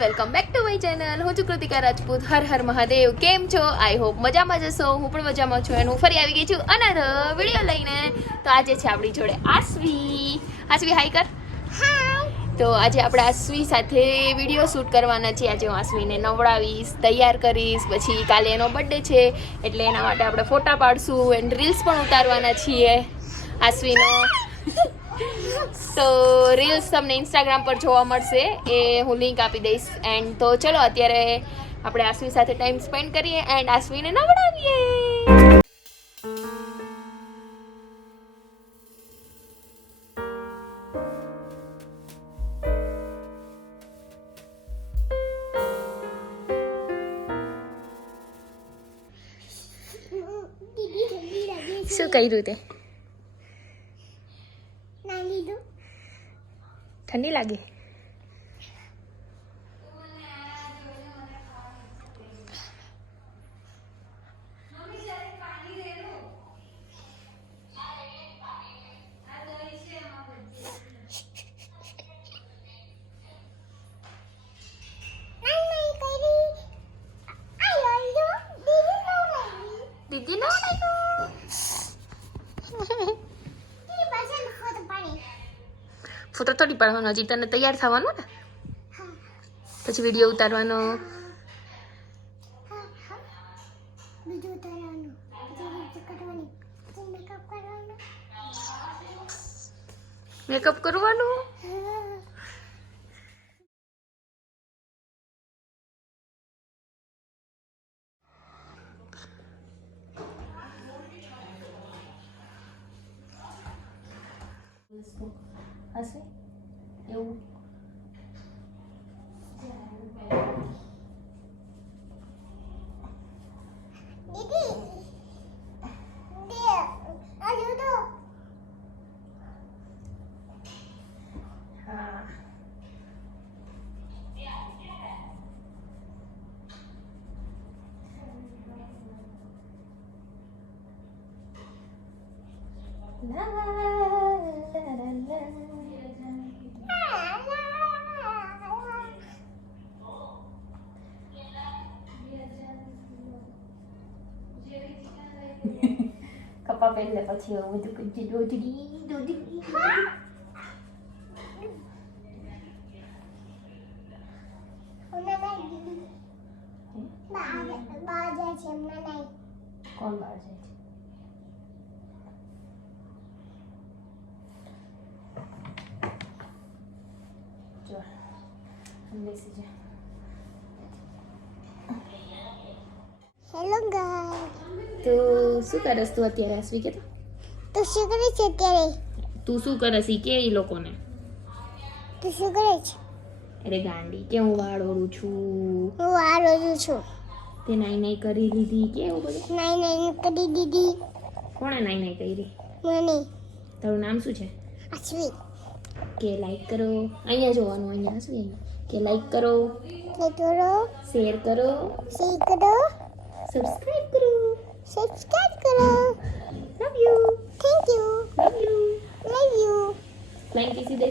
Welcome back to my channel. હું છું કૃતિકા રાજપૂત. હર હર મહાદેવ. કેમ છો? આઈ હોપ મજામાં જશો. હું પણ મજામાં છું અને હું ફરી આવી ગઈ છું અનધર વિડીયો લઈને. તો આજે છે આપણી જોડે આસવી હાઈ કર. તો આજે આપણે આસવી સાથે વિડીયો શૂટ કરવાના છે. આજે હું આસવીને નવડાવીશ, તૈયાર કરીશ, પછી કાલે એનો બર્થડે છે એટલે એના માટે આપણે ફોટા પાડશું એન્ડ રીલ્સ પણ ઉતારવાના છીએ આસવીનો. તો રીલ્સ તમને ઇન્સ્ટાગ્રામ પર જોવા મળશે, એ હું લિંક આપી દઈશ. એન્ડ તો ચલો અત્યારે આપણે આસવી સાથે ટાઈમ સ્પેન્ડ કરીએ એન્ડ આસવીને નવડાવીએ. શું કર્યું તે? ઠંડી લાગે? દીદી ના ફોટો થોડી પાડવાનો, હજી તને તૈયાર થવાનું ને, પછી વિડીયો ઉતારવાનો. મેકઅપ કરવાનું. હશે એવું કપા પહેલે પછી એવું બધું કુજી દોડગી કોણ બહાર જાય છે? જો બેસી જા. હેલો ગાય. તો શું કરસ તું અત્યારે આસવી? કે તું શું કરે છે અત્યારે? તું શું કરસ ઈ કે ઈ લોકોને. તું શું કરે છે? અરે ગાંડી, કે હું વાળ ઓળું છું. હું આ રોજુ છું. તે નાઈ કરી લીધી કે એવું બધું? નહીં કરી દીધી. કોણે નાઈ કરી? મને. તારું નામ શું છે? આસવી. કે લાઈક કરો. અહીંયા જોવાનું, અહીંયા આસવી. કે લાઈક કરો, શેર કરો, સબસ્ક્રાઇબ કરો. Love you. Thank you. Love you. Flying કિસી દે.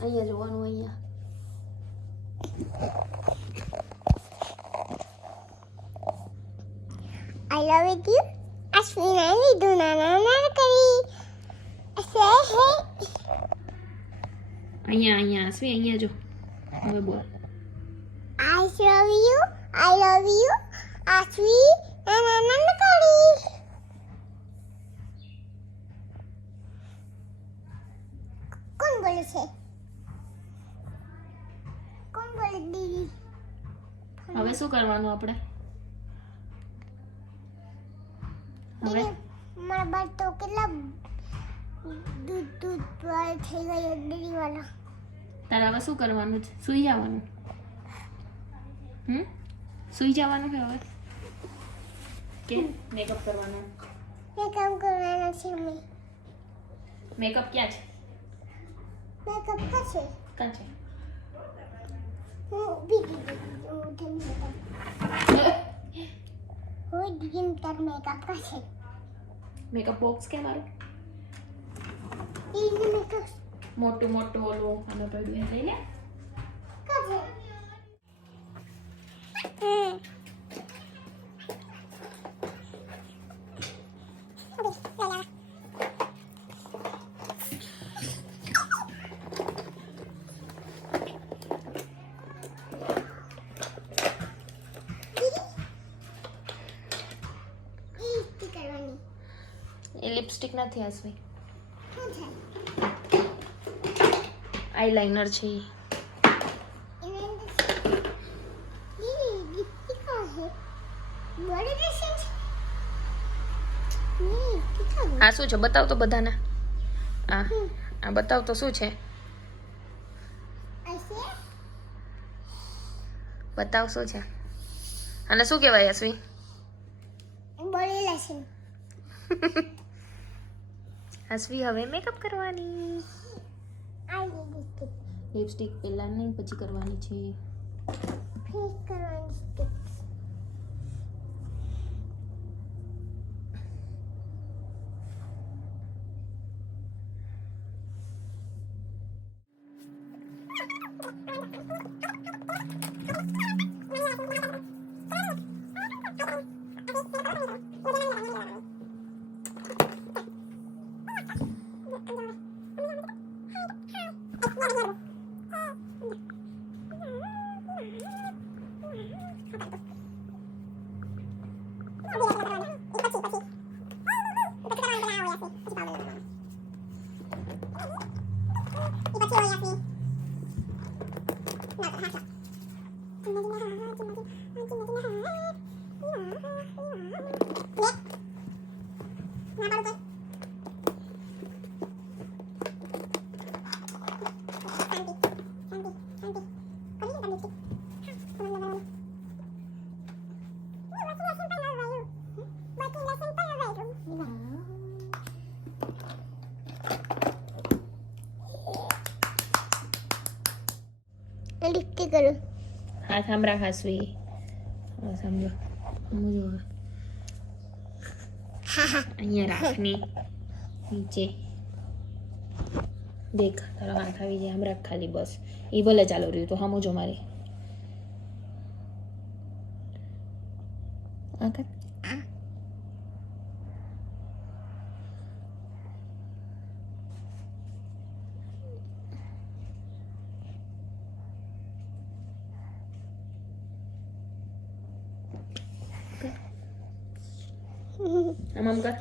અહીંયા જોવાનું, અહીંયા. I love it you. Ashwin, I do na કરી. Say hey. અહીંયા આસવી, અહીંયા જો. હવે બોલ. I love you. Ashwin, na કરી. કોણ બોલે છે? કોણ બોલે દીદી? હવે શું કરવાનું આપણે? હવે મારા બાર તો કેટલા દૂધ થઈ ગયું ડેરી વાળા. તારે હવે શું કરવાનું છે? સૂઈ જવાનું? સુઈ જવાનું છે હવે કે મેકઅપ કરવાનો? મેકઅપ કરવાનો છે અમે. મેકઅપ ક્યાં છે? મેકઅપ કરશે. ક્યાં છે? હું બીજી હું તમને હું દીમ તક મેકઅપ કરશે. મેકઅપ બોક્સ કે મારું ઈ મેકઅપ મોટું મોટું ઓલું આનો પડ્યું લઈ લે. કરશે. એ લિપસ્ટિક નથી આસવી, શું છે? આઈલાઇનર છે ઈ. આ શું છે બતાવ તો બધાને. આ બતાવ તો શું છે? બતાવ શું છે? અને શું કહેવાય આસવી? આસવી હવે મેકઅપ કરવાની. લિપસ્ટિક પહેલા નહીં પછી કરવાની છે. લિપસ્ટિક કરું. હાથ આમ રાખ આસવી. સમજો અહીંયા રાખની નીચે દેખ તારો હાથ આવી જાય. આમ રાખ ખાલી બસ. એ ભલે ચાલુ રહ્યું તો હમું જો મારે આ કર. આમ કર.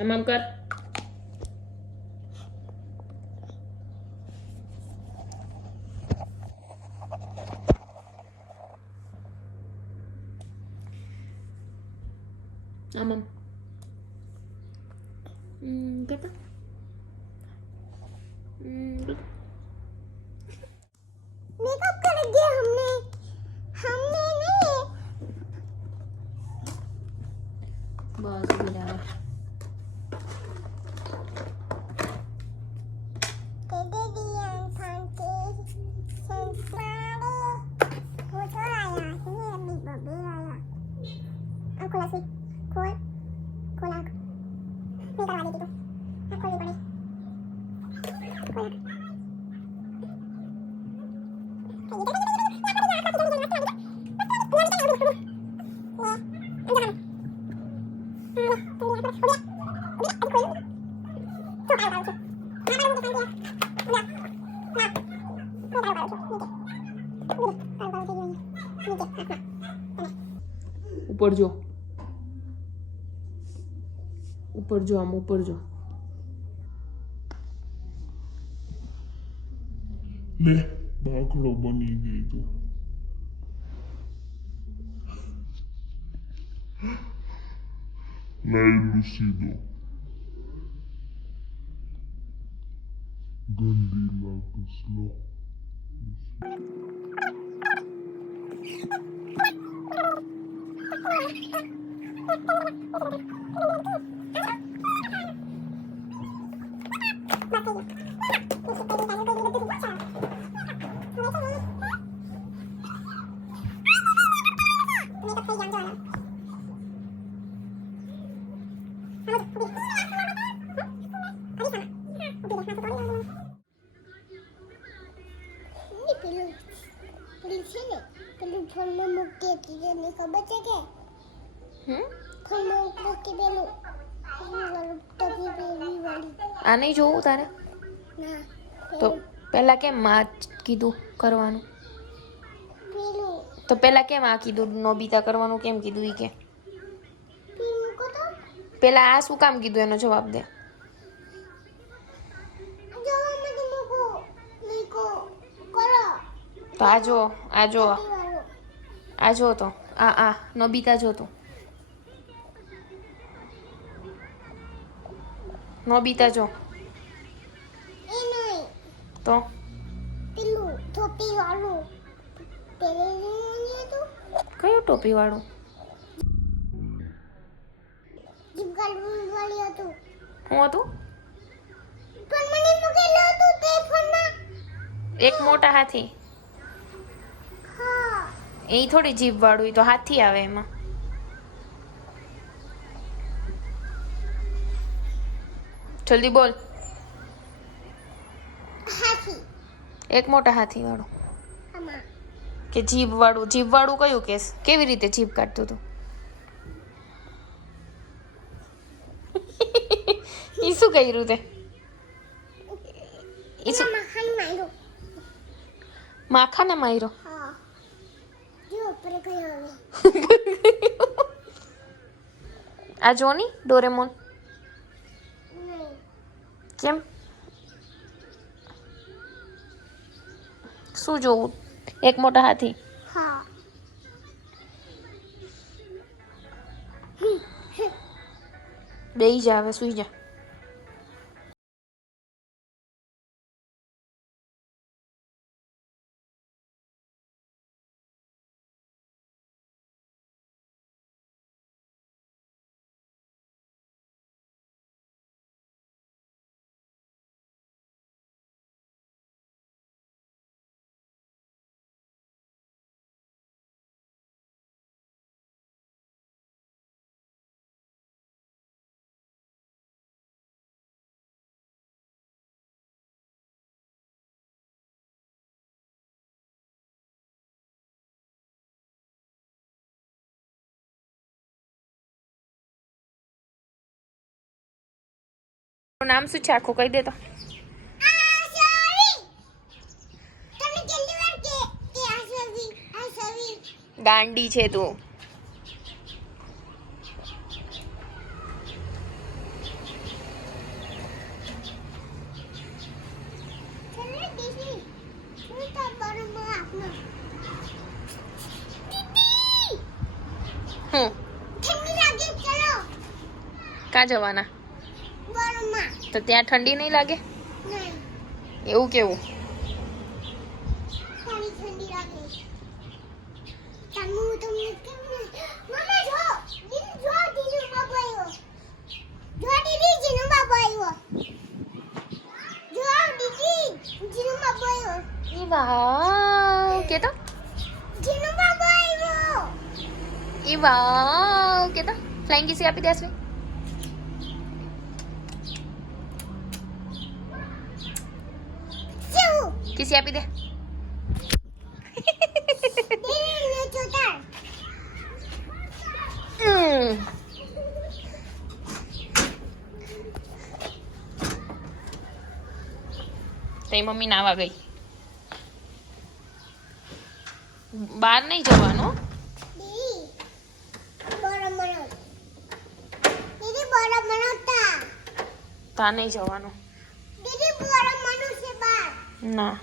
આમ કર. આમ કરતા. मेकअप कर दिया हमने हमने नहीं बस बिना दे दिया इंसान के संस्कारे वो तो आया ये अभी बबे आया आंखों लसी खोल खोल आंख मैं करवा देती तो आंख खोल पड़े खोल ऊपर जो आम ऊपर जो ले बाकड़ो बनी गई तो नहीं लुसीदो गंदी लागस लो પેલું ફોનમાં મૂકી હતી તેને ખબર છે કે ફોનમાં મૂકી પેલું ટપી પેલી વાળી આ નહીં જોવું તારે ના તો પહેલા કેમ માં કીધું કરવાનું પેલું તો પહેલા કેમ આ કીધું નોબિતા કરવાનું કેમ કીધું ઈ કે પેલું કો તો પહેલા આ શું કામ કીધું એનો જવાબ દે જવામાં તો મૂકો લીકો કરો તો આ જો વાળો આ જો તો આ નોબિતા જો તું નોબિતા જો એ નહીં તો પેલું ટોપી વાળું પેલું હતું કયું ટોપી વાળું જીવકાલ વાળી હતું હું હતું પણ મને મૂકેલું હતું તે ફોનમાં એક મોટા હાથી હા એ થોડી જીભ વાળું ઈ તો હાથી આવે એમાં જલ્દી બોલ હાથી એક મોટા હાથી વાળું આમાં કે જીભ વાળું કયું કેસ કેવી રીતે જીભ કાઢતું તું ઈ શું કર્યું તે ઈ શું એમાં હાઈ માર્યો માખાને માર્યો હા જો ઉપર ગયો હવે આ જોની ડોરેમોન નહીં કેમ શું જોવું એક મોટા હાથી હા બેહી જા હવે સુઈ જા નામ શું છે આખું કહી દે તો ગાંડી છે તું ક્યાં જવાના તો ત્યાં ઠંડી નહીં લાગે એવું કેવું ઈ વાવ કે તો ઈ વાવ કે તો ફ્લાઇંગ કિસી આપી દેસ કિસી આપી દે તેરી મમ્મી નાવા ગઈ બહાર નહીં જવાનું તા નહીં જવાનું ના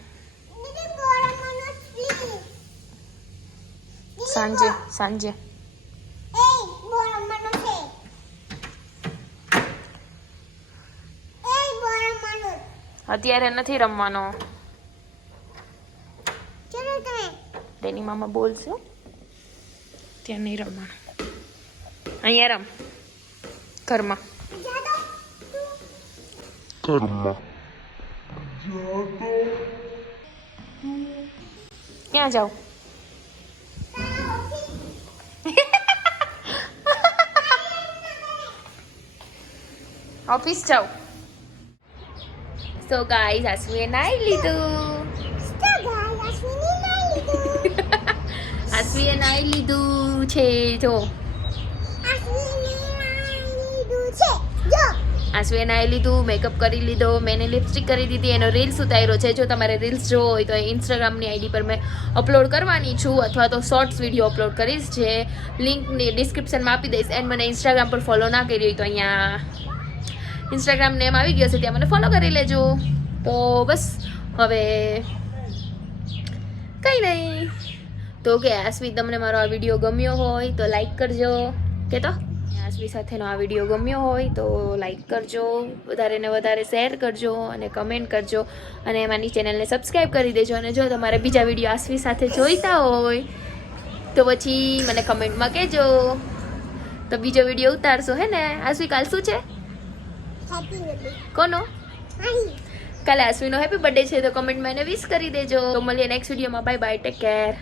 સાંજે અત્યારે નથી રમવાનો તેની મામા બોલશે હો. ત્યાં નહીં રમવાનું, અહીંયા રમ ઘરમાં. કર્મ ક્યાં જાઉં? ઓફિસ જાઉં. સો ગાઈસ આસુએ નાઈ લીધું. આસુએ નાઈ લીધું છે. જો આસુએ નાઈ લીધું, મેકઅપ કરી લીધો, મેં લિપસ્ટિક કરી દીધી, એનો રીલ્સ ઉતાર્યો છે. જો તમારે રીલ્સ જોવો હોય તો ઇન્સ્ટાગ્રામની આઈડી પર મેં અપલોડ કરવાની છું, અથવા તો શોર્ટ્સ વિડીયો અપલોડ કરીશ, જે લિંકની ડિસ્ક્રિપ્શનમાં આપી દઈશ. એન્ડ મને ઇન્સ્ટાગ્રામ પર ફોલો ના કરી હોય તો અહીંયા ઇન્સ્ટાગ્રામ નેમ આવી ગયો છે, ત્યાં મને ફોલો કરી લેજો. તો બસ હવે કંઈ નહીં. તો કે આસવી તમને મારો આ વિડીયો ગમ્યો હોય તો લાઈક કરજો. કે તો આસવી સાથેનો આ વિડીયો ગમ્યો હોય તો લાઈક કરજો, વધારે ને વધારે શેર કરજો અને કમેન્ટ કરજો, અને મારી ચેનલને સબસ્ક્રાઈબ કરી દેજો. અને જો તમારે બીજા વિડીયો આસવી સાથે જોઈતા હોય તો પછી મને કમેન્ટમાં કહેજો, તો બીજો વિડીયો ઉતારશો. હે ને આસવી? કાલ શું છે? કોનો? કાલે આસવીનો હેપી બર્થડે છે, તો કમેન્ટમાં એને વિશ કરી દેજો. તો મળીએ નેક્સ્ટ વિડીયોમાં. Bye bye, take care.